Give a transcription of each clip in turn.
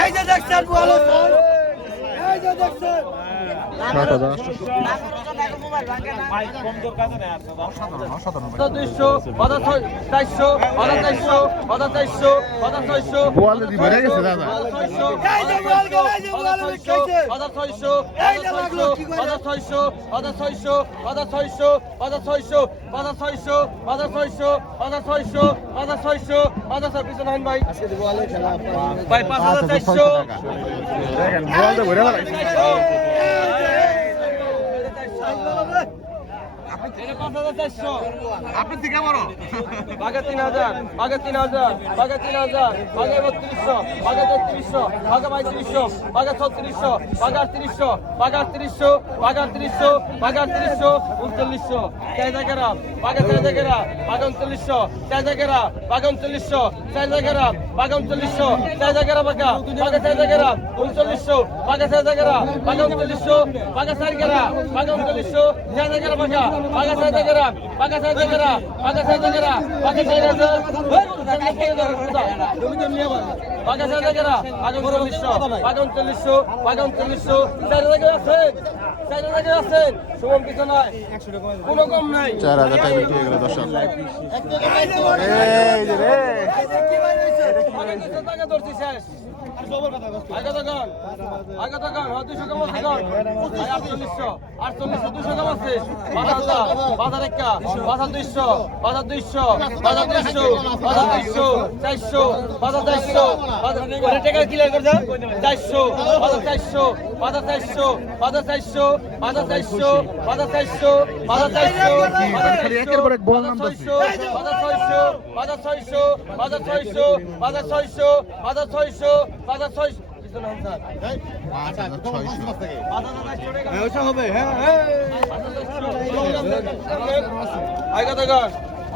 এই যে দেখছেন ভালো এই যে দেখছেন 5400 আপনি দিকে বড় বাগে 3000 বাগে 3000 বাগে 3000 বাগে 3200 বাগে 3300 বাগে 3500 বাগে 3600 বাগে 3800 বাগে 3800 বাগে 3800 বাগে 3800 3900 চাইজাগেরা বাগে চাইজাগেরা বাগে 3900 চাইজাগেরা বাগে 3900 চাইজাগেরা বাগে 3900 চাইজাগেরা বাগে বাগে চাইজাগেরা 3900 বাগে চাইজাগেরা বাগে 3900 বাগে চাইজাগেরা বাগে 3900 চাইজাগেরা বাগে বাগে চাইজাগেরা বাগে চাইজাগেরা বাগে চাইজাগেরা বাগে চাইজাগেরা তুমি তো নিয়ে বাগে চাইজাগেরা বাগে 3900 বাগে 3900 বাগে 3900 চাইজাগেরা আছে চাইজাগেরা আছে সুমন কিছু নাই কোনো কম নাই 4000 টাকা বিক্রি হয়ে গেল দর্শক এই যে রে মানে কিছু টাকা ধরছি শেষ আগে তো গান 200 কম আছে গান 4800 200 কম আছে বাজার একা বাজার 200 বাজার 200 বাজার 200 বাজার 200 400 বাজার 400 বাজার টাকা ক্লিয়ার করে দাও 400 বাজার 400 বাজার 400 বাজার 400 বাজার 400 বাজার 400 বাজার 400 একের পর এক বল নামতাছে বাজার 600 বাজার 600 বাজার 600 বাজার 600 বাজার 600 বাজার 600 হবে হ্যাঁ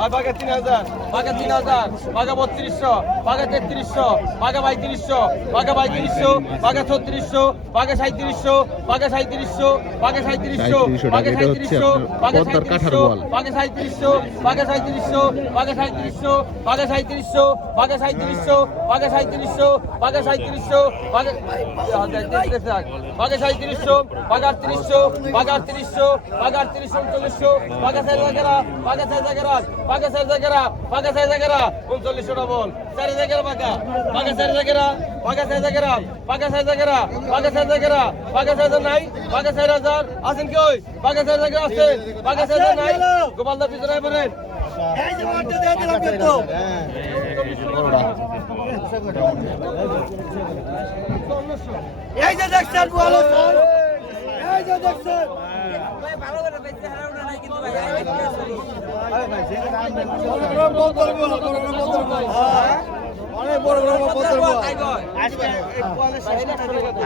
আর বাঘে 3000 বাঘে 3000 বাঘে 3200 বাঘে 3300 বাঘে 3200 বাঘে 3200 বাঘে 3600 বাঘে 3700 বাঘে 3700 বাঘে 3700 বাঘে 3700 বাঘে 3700 বাঘে 3700 বাঘে 3700 বাঘে 3700 বাঘে 3700 বাঘে 3700 বাঘে 3700 বাঘে 3700 বাঘে বাঘে 3700 বাঘে 3800 বাঘে 3800 বাঘে 3800 বাঘে 4000 বাঘে 4000 বাঘে 4000 বাঘে 4000 3900 বল 4000 বাঘা বাঘে 4000 বাঘে 4000 বাঘে 4000 বাঘে 4000 বাঘে 4000 নাই বাঘে 4000 আছেন কি ওই বাঘে 4000 আছে বাঘে 4000 নাই গোপালদার পিছনে বলেন এই যে মারতে দিয়ে দিলাম কিন্তু এই যে দেখছেন ভালো এই যে দেখছেন ভাই ভালো করে বেঁচে হারানো নাই কিন্তু ভাই অনেক বড় বড় বলতে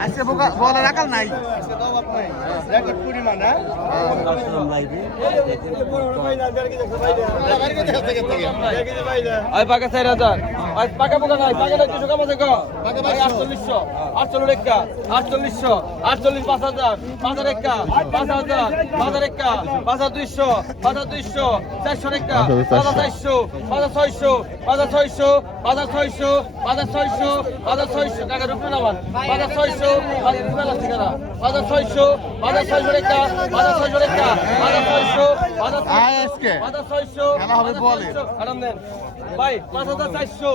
আজকে বলার আকাল নাই আজকে তো অভাব নাই রেকর্ড পরিমাণ হ্যাঁ আই পাকা 4000 আই পাকা পোকা নাই পাকা নাই 200 কম আছে গো পাকা 4800 48 একা 4800 48 5000 5000 একা 5000 5000 একা 5200 5200 400 একা 5400 5600 5600 5600 5600 টাকা রুপে নামান 5600 রুপে লাগছে কেনা 5600 রেখা 5600 রেখা 5600 আজকে 5600 খেলা হবে বলে আরাম দেন ভাই 5400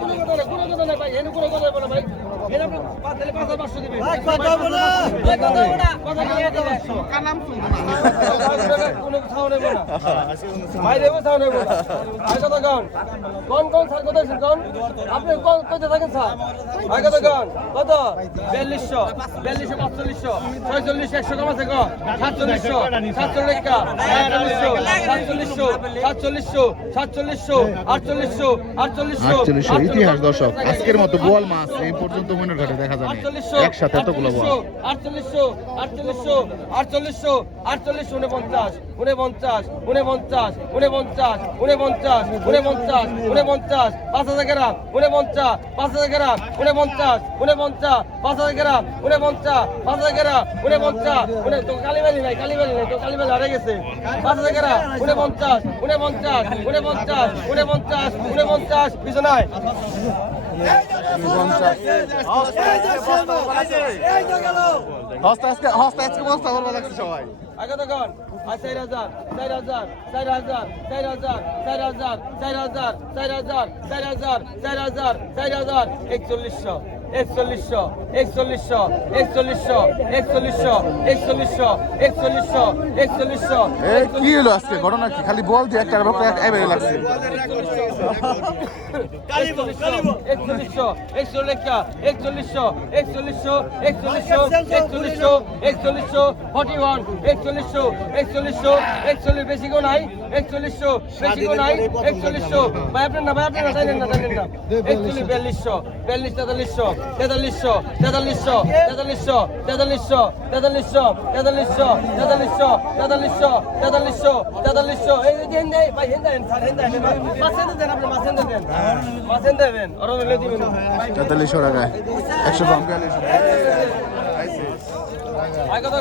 কোনো কথা নাই ভাই এনে কোনো কথা বলে ভাই এনে আপনি তাহলে 5500 দিবেন ভাই কথা বলো ভাই কথা বলো কথা নিয়ে দেব কার নাম শুনবো না কোনো খাও নেব না ভাই দেব খাও নেব না ভাই কথা কোন স্যার কত আছেন কোন আপনি কোন কত থাকেন স্যার ভাই কত কত 4200 4500 46 100 কম আছে গো 4700 47 লেখা 4700 ইতিহাস দর্শক আজকের মতো বোয়াল মাছ এই পর্যন্ত মনের ঘাটে দেখা যায় একসাথে এতগুলো বোয়াল 48 পিছনায় সবাই আগে দেখুন 4,000 4,000 4,000 4,000 4,000 4,000 4,000 4,000 4,000 4,000 4100 4100 4100 4100 4100 4100 4100 কি হলো আজকে ঘটনা কি খালি বল দিয়ে একটা বক্তা এবারে লাগছে 41 বেশি গো নাই 41 বেশি গো নাই 41 ভাই আপনার না জানেন না 41 42 43 43 এই দেন দেন ভাই হেন মাছেন দেন আপনি মাছেন দেবেন আর হলে দিবেন 4300 টাকায় 100 গ্রাম 42 আগে তো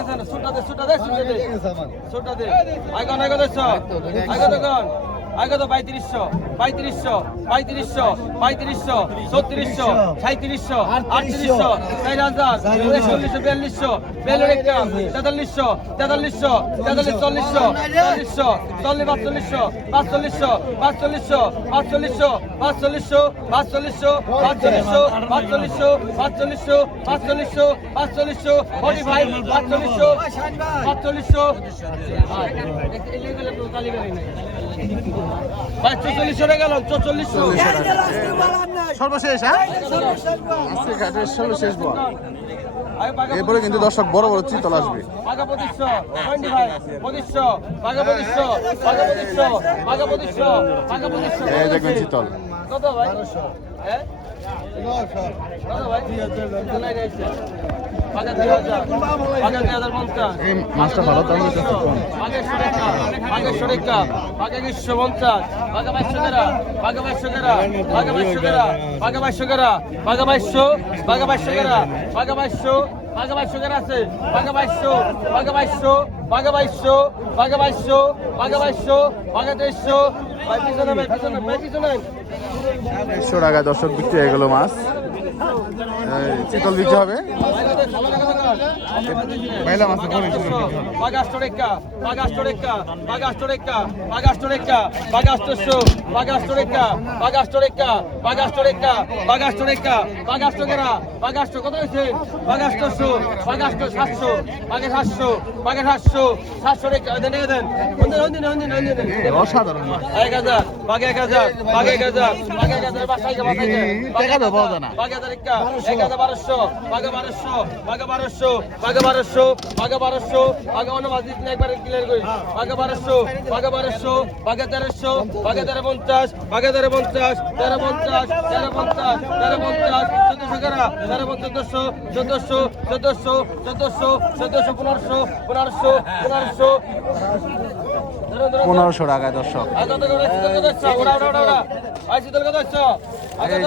সুটা দে আগে দেখুন আগে তো 3500 3500 3500 3500 3600 3700 3800 4000 4100 4200 4300 4300 4400 4400 4500 4500 4500 4500 4500 4500 4500 সর্বশেষ হ্যাঁ সর্বশেষ বল এরপরে কিন্তু দর্শক বড় বড় চিতল আসবে এই দেখবেন চিতল কত ভাই এই মাছটা ভালো দাম টাকা দর্শক বিক্রি হয়ে গেল মাছ চিতল বিক্রি হবে বাইলা মাছ অসাধারণ মাছ 1000 বাগে 1000 বাগে 1000 বাগে 1000 বাসায় যাবা টাকা দেবো না বাগে 1200 বাগে 1200 বাগে 1200 বাগে 1200 বাগে 1200 বাগে অন্য মাছ দিতে একবার ক্লিয়ার করি বাগে 1200 বাগে 1200 বাগে 1300 বাগে 1350 বাগে 1350 1350 1350 1350 1400 করা 1350 1400 1400 1400 1400 1500 পনেরোশো টাকায় দর্শক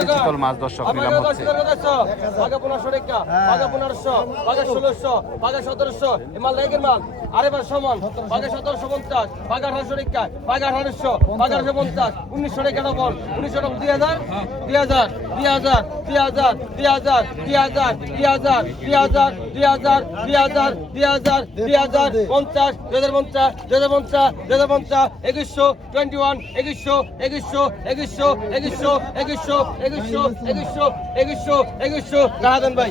চিতল মাছ দর্শক নিলাম হচ্ছে আরে বার সমান বাগে 1750 বাগে 1800 টাকা বাগে 1800 বাগে 1850 1900 টাকা ডবল 1900 ডবল 2000 2000 2000 2000 2000 2000 2000 2000 2000 2000 2000 50 2050 2050 2050 2100 21 2100 2100 2100 2100 2100 2100 2100 2100 রাহাদান ভাই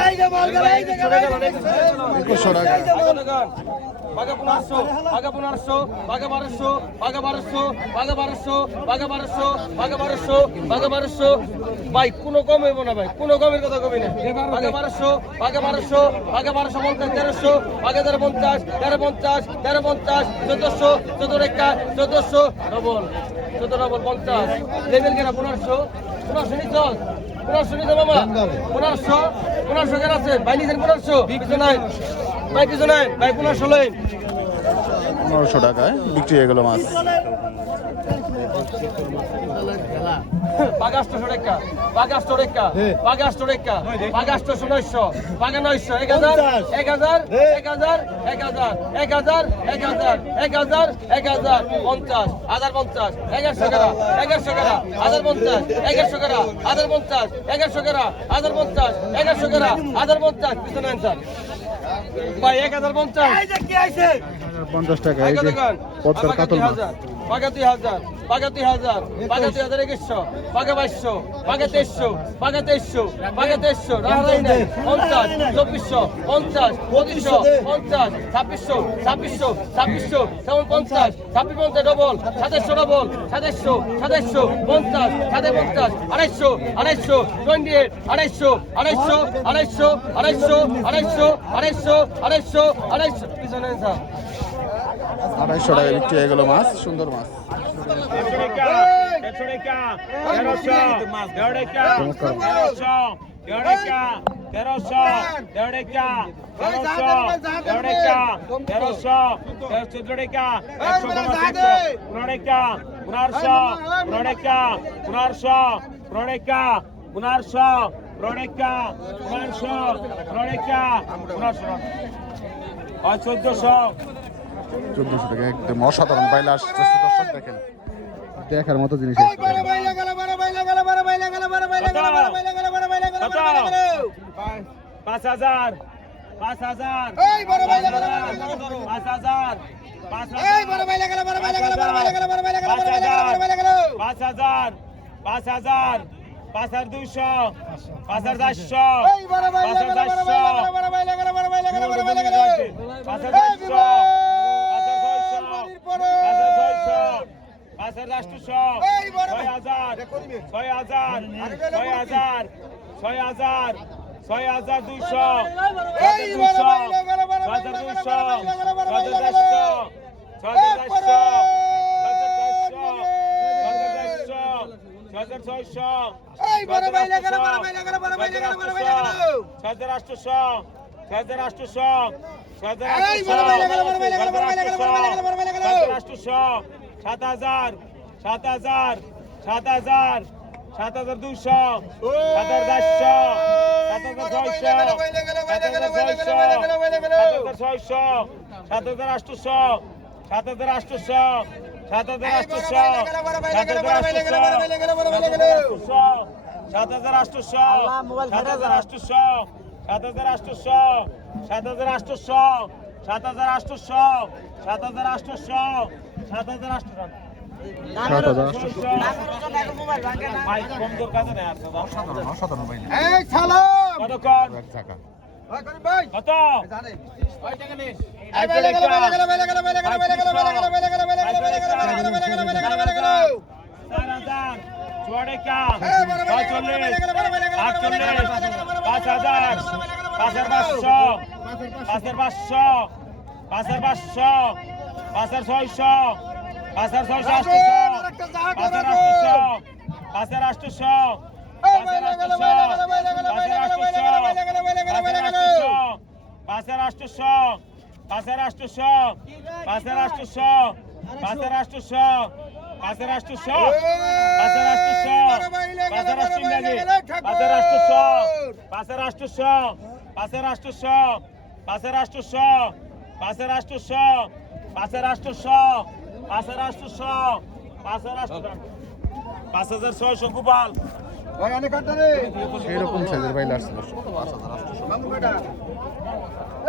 এই যে মালগালা এই যে 2100 টাকা বাগে 1500 বাগে 1200 বাগে 1200 ভাই কোনো কম হইব না ভাই কোনো কমের কথা কবি না বাগে 1200 বাগে 1300 বাগে 1350 1350 1400 টাকা 1400 ডবল 50 লেভেল কেনা 1500 নিচ্ছ 1500 নিচ্ছ মামা 1500 কেন আছে ভাই নিজের 1500 কিছু নাই ভাই কিছু নাই ভাই 1500 লই 1500 টাকায় বিক্রি হয়ে গেল মাছ বাঘা 800 টাকা, বাঘা 800 টাকা, বাঘা 800 টাকা, বাঘা 800 900, বাঘা 900, 1000, 1000, 1000, 1000, 1000, 1000, 1000, 1000, 50, 1050, 1100 টাকা, 1100 টাকা, 1050, 1100 টাকা, 1050, 1100 টাকা, 1050, 1100 টাকা, 1050, পিছনে আনসার ভাই 1050 এই যে কি আইছে 50 টাকা এই যে পদ্মার কাতল মাছ বাঘা 2000, বাঘা 2000, বাঘা 2100, বাঘা 2200, বাঘা 2300, বাঘা 2300, বাঘা 2300, রাহারাই নাই 50, 2400, 50, 2500, 50, 2600, 2600, 2600, 50, 2650 ডবল, 2700 ডবল, 2700, 2700, 50, 5750, 250, 250, 28, 250, 250, 250, 250, 250, 250, 250, 250, পিছনে স্যার 250 টাকা বিক্রি হয়ে গেল মাছ সুন্দর মাছ চোদ্দশো টাকা একদম অসাধারণ বাইলা আসছে দর্শক দেখেন দেখার মতো জিনিস 5000 5000 গোপাল এরকম সাইজের বাইলা আসছে দর্শক 5800